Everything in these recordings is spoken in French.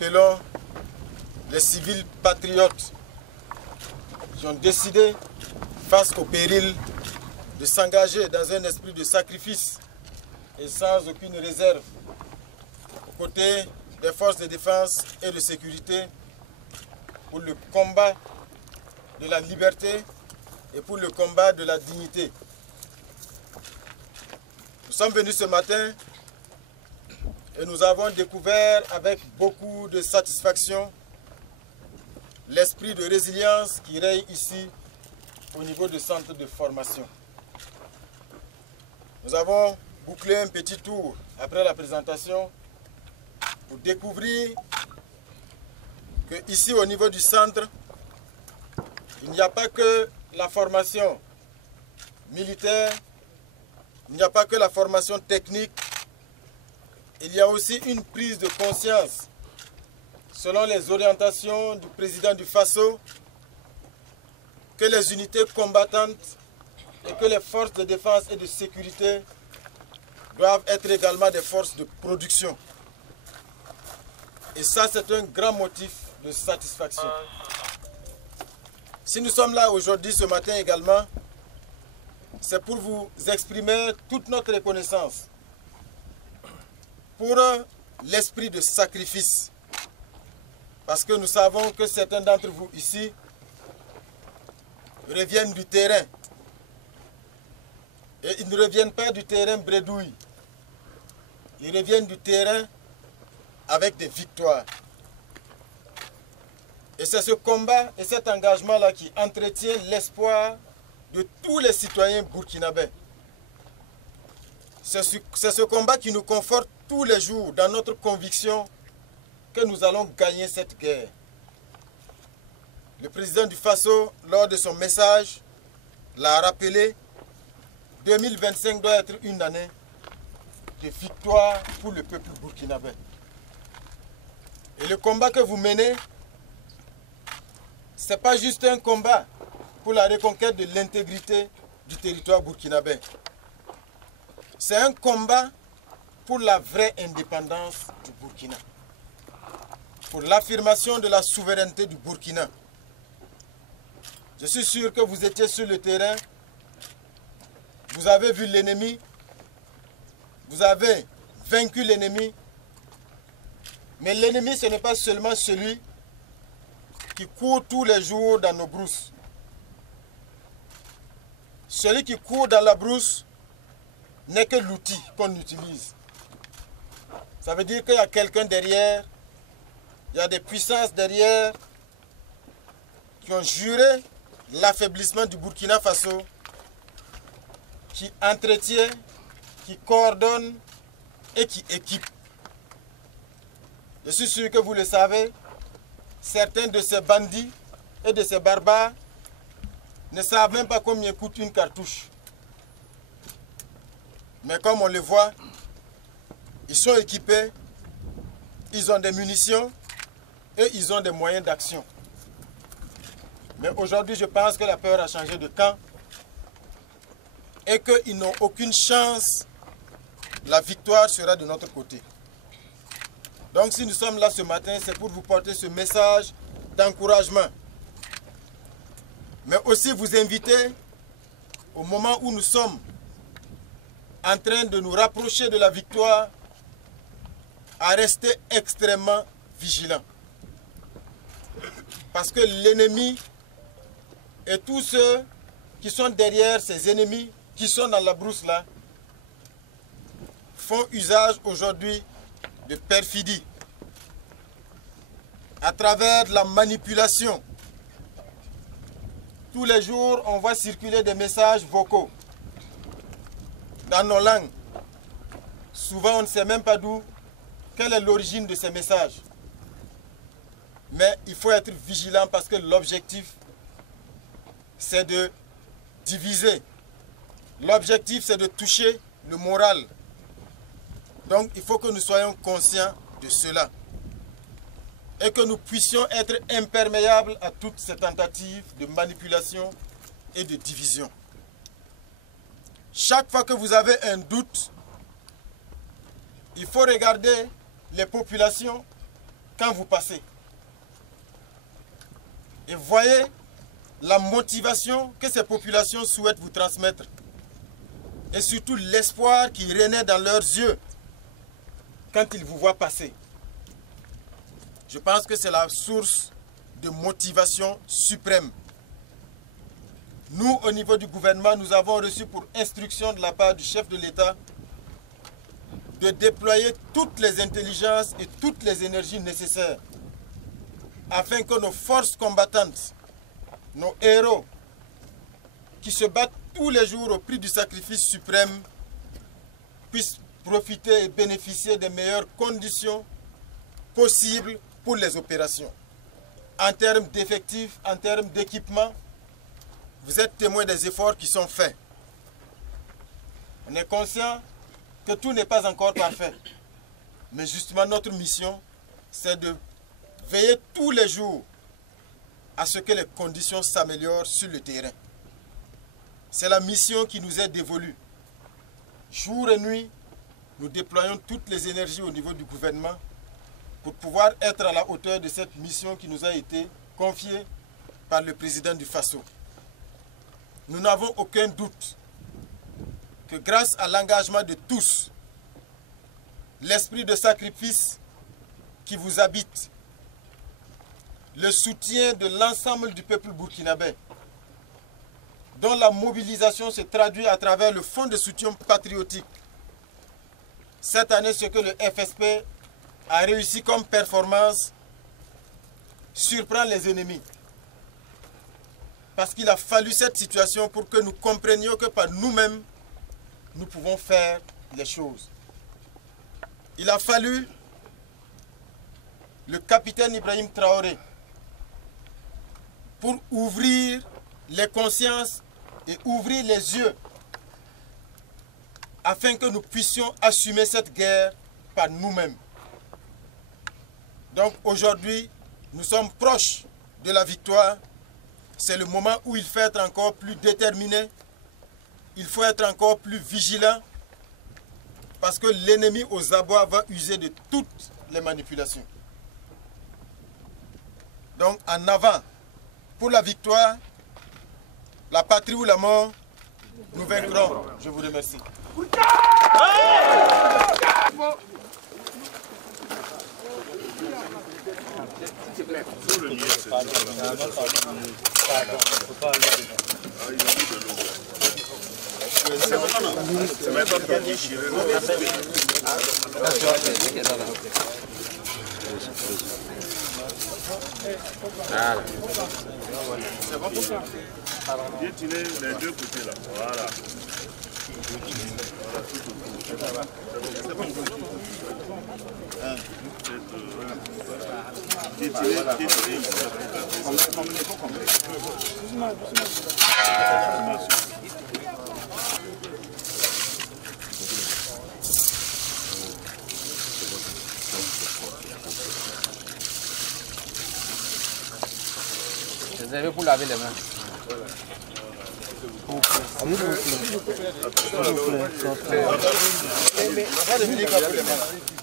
appelons les civils patriotes qui ont décidé, face au péril, de s'engager dans un esprit de sacrifice et sans aucune réserve aux côtés des forces de défense et de sécurité pour le combat de la liberté et pour le combat de la dignité. Nous sommes venus ce matin et nous avons découvert avec beaucoup de satisfaction l'esprit de résilience qui règne ici au niveau du centre de formation. Nous avons bouclé un petit tour après la présentation pour découvrir que ici au niveau du centre, il n'y a pas que la formation militaire, il n'y a pas que la formation technique, il y a aussi une prise de conscience selon les orientations du président du FASO que les unités combattantes et que les forces de défense et de sécurité doivent être également des forces de production. Et ça, c'est un grand motif de satisfaction. Si nous sommes là aujourd'hui, ce matin également, c'est pour vous exprimer toute notre reconnaissance pour l'esprit de sacrifice. Parce que nous savons que certains d'entre vous ici reviennent du terrain. Et ils ne reviennent pas du terrain bredouille. Ils reviennent du terrain avec des victoires. Et c'est ce combat et cet engagement-là qui entretient l'espoir de tous les citoyens burkinabés. C'est ce combat qui nous conforte tous les jours dans notre conviction que nous allons gagner cette guerre. Le président du FASO, lors de son message, l'a rappelé, 2025 doit être une année de victoire pour le peuple burkinabé. Et le combat que vous menez, ce n'est pas juste un combat pour la reconquête de l'intégrité du territoire burkinabé. C'est un combat pour la vraie indépendance du Burkina, pour l'affirmation de la souveraineté du Burkina. Je suis sûr que vous étiez sur le terrain, vous avez vu l'ennemi, vous avez vaincu l'ennemi, mais l'ennemi, ce n'est pas seulement celui qui court tous les jours dans nos brousses. Celui qui court dans la brousse n'est que l'outil qu'on utilise. Ça veut dire qu'il y a quelqu'un derrière, il y a des puissances derrière qui ont juré l'affaiblissement du Burkina Faso, qui entretient, qui coordonne et qui équipe. Je suis sûr que vous le savez, certains de ces bandits et de ces barbares ne savent même pas combien coûte une cartouche. Mais comme on le voit, ils sont équipés, ils ont des munitions et ils ont des moyens d'action. Mais aujourd'hui, je pense que la peur a changé de camp et qu'ils n'ont aucune chance. La victoire sera de notre côté. Donc si nous sommes là ce matin, c'est pour vous porter ce message d'encouragement. Mais aussi vous inviter, au moment où nous sommes en train de nous rapprocher de la victoire, à rester extrêmement vigilants. Parce que l'ennemi et tous ceux qui sont derrière ces ennemis, qui sont dans la brousse là, font usage aujourd'hui de perfidie à travers de la manipulation. Tous les jours, on voit circuler des messages vocaux dans nos langues. Souvent, on ne sait même pas d'où, quelle est l'origine de ces messages. Mais il faut être vigilant parce que l'objectif, c'est de diviser. L'objectif, c'est de toucher le moral. Donc, il faut que nous soyons conscients de cela. Et que nous puissions être imperméables à toutes ces tentatives de manipulation et de division. Chaque fois que vous avez un doute, il faut regarder les populations quand vous passez. Et voyez la motivation que ces populations souhaitent vous transmettre. Et surtout l'espoir qui renaît dans leurs yeux quand ils vous voient passer. Je pense que c'est la source de motivation suprême. Nous, au niveau du gouvernement, nous avons reçu pour instruction de la part du chef de l'État de déployer toutes les intelligences et toutes les énergies nécessaires afin que nos forces combattantes, nos héros, qui se battent tous les jours au prix du sacrifice suprême, puissent profiter et bénéficier des meilleures conditions possibles pour les opérations. En termes d'effectifs, en termes d'équipement, vous êtes témoins des efforts qui sont faits. On est conscient que tout n'est pas encore parfait. Mais justement, notre mission, c'est de veiller tous les jours à ce que les conditions s'améliorent sur le terrain. C'est la mission qui nous est dévolue. Jour et nuit, nous déployons toutes les énergies au niveau du gouvernement pour pouvoir être à la hauteur de cette mission qui nous a été confiée par le président du Faso. Nous n'avons aucun doute que grâce à l'engagement de tous, l'esprit de sacrifice qui vous habite, le soutien de l'ensemble du peuple burkinabé, dont la mobilisation se traduit à travers le fonds de soutien patriotique. Cette année, ce que le FSP a réussi comme performance surprend les ennemis. Parce qu'il a fallu cette situation pour que nous comprenions que par nous-mêmes, nous pouvons faire les choses. Il a fallu le capitaine Ibrahim Traoré pour ouvrir les consciences et ouvrir les yeux afin que nous puissions assumer cette guerre par nous-mêmes. Donc aujourd'hui, nous sommes proches de la victoire. C'est le moment où il faut être encore plus déterminé, il faut être encore plus vigilant, parce que l'ennemi aux abois va user de toutes les manipulations. Donc en avant, pour la victoire, la patrie ou la mort, nous vaincrons. Je vous remercie. Bien tirer les deux côtés là. Voilà. Vous avez pour laver les mains.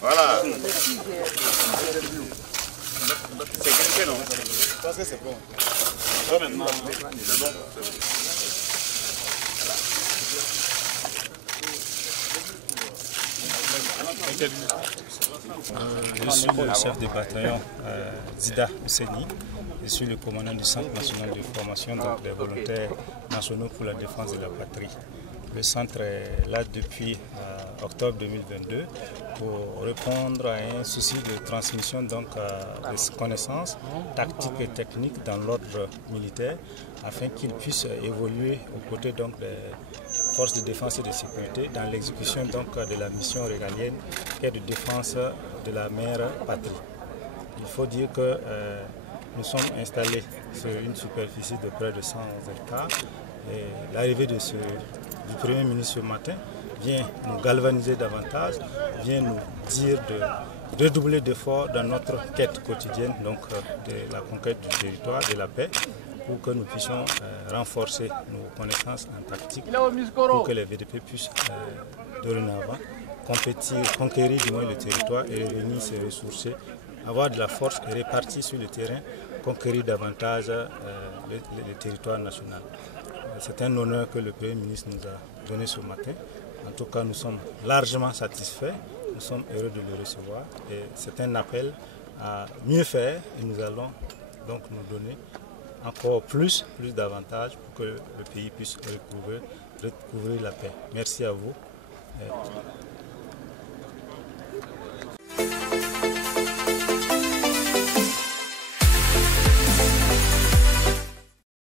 Voilà. C'est quelqu'un, non? Je pense que c'est bon. Maintenant, c'est bon. Je suis le chef de bataillon Zida Ouseni. Je suis le commandant du Centre national de formation donc des volontaires nationaux pour la défense de la patrie. Le centre est là depuis octobre 2022 pour répondre à un souci de transmission donc, de connaissances tactiques et techniques dans l'ordre militaire afin qu'ils puissent évoluer aux côtés donc, des forces de défense et de sécurité dans l'exécution donc, de la mission régalienne qui est de défense de la mère patrie. Il faut dire que nous sommes installés sur une superficie de près de 100 hectares et l'arrivée du Premier ministre ce matin vient nous galvaniser davantage, vient nous dire de redoubler d'efforts dans notre quête quotidienne donc, de la conquête du territoire, de la paix, pour que nous puissions renforcer nos connaissances en tactique, pour que les VDP puissent dorénavant conquérir du moins le territoire et revenir se ressourcer avoir de la force et répartir sur le terrain, conquérir davantage le territoire national. C'est un honneur que le Premier ministre nous a donné ce matin. En tout cas, nous sommes largement satisfaits, nous sommes heureux de le recevoir et c'est un appel à mieux faire et nous allons donc nous donner encore plus d'avantages pour que le pays puisse recouvrir la paix. Merci à vous.